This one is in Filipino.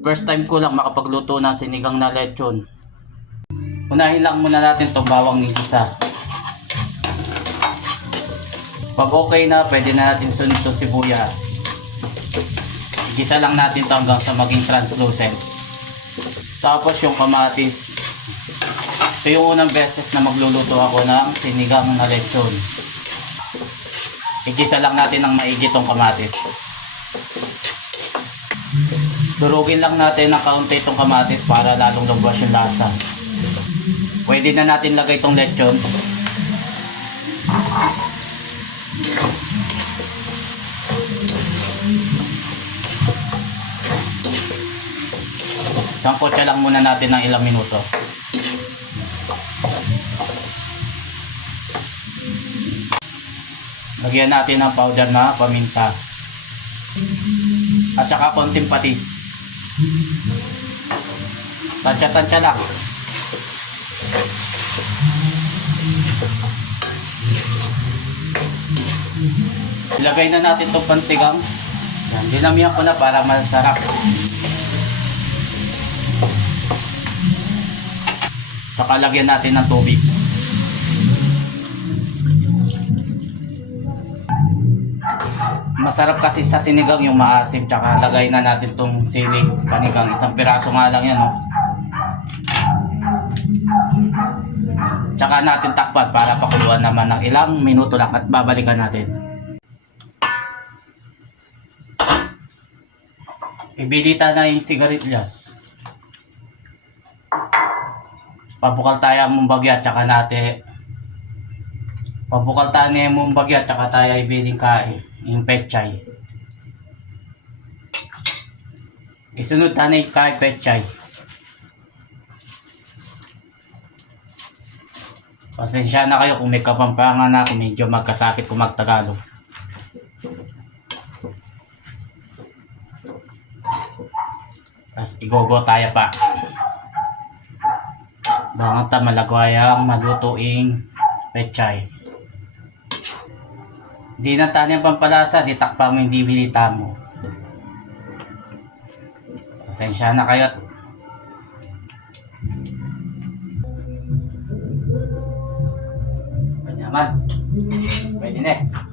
First time ko lang makapagluto ng sinigang na lechon. Unahin lang muna natin itong bawang igisa. Pag okay na, pwede na natin sunod itong sibuyas. Igisa lang natin ito hanggang sa maging translucent. Tapos yung kamatis. Ito yung unang beses na magluluto ako ng sinigang na lechon. Igisa lang natin ng maigi itong kamatis. Durugin lang natin ng kaunti itong kamatis para lalong lumabas yung lasa. Pwede na natin lagay itong lechon. Sangkotsa lang muna natin ng ilang minuto. Lagyan natin ng powder na paminta. At saka konting patis. Tansya-tansya lang. Ilagay na natin itong pansigang. Yan, dinamihan ko na para masarap. Saka lagyan natin ng tubig. Masarap kasi sa sinigang yung maasim. Tsaka lagay na natin itong sili panigang. Isang piraso nga lang yan, oh. Tsaka natin takpan para pakuluan naman ng ilang minuto lang at babalikan natin. Ibilita na yung sigarilyas. Pabukal tayo mong bagya tsaka natin. Pabukal tayo mong bagya tsaka tayo ibiling kain. Yung pechay. Isunod tayo yung kain pechay. Pasensya na kayo kung may kapampangan na ako, medyo magkasakit kung magtagalog. Tapos igogo tayo pa. Bangata malagwayang malutuing pechay. Di na tayo yung pampalasa, di takpa mo yung dibilita mo. Pasensya na kayo. Pwede naman. Pwede na eh.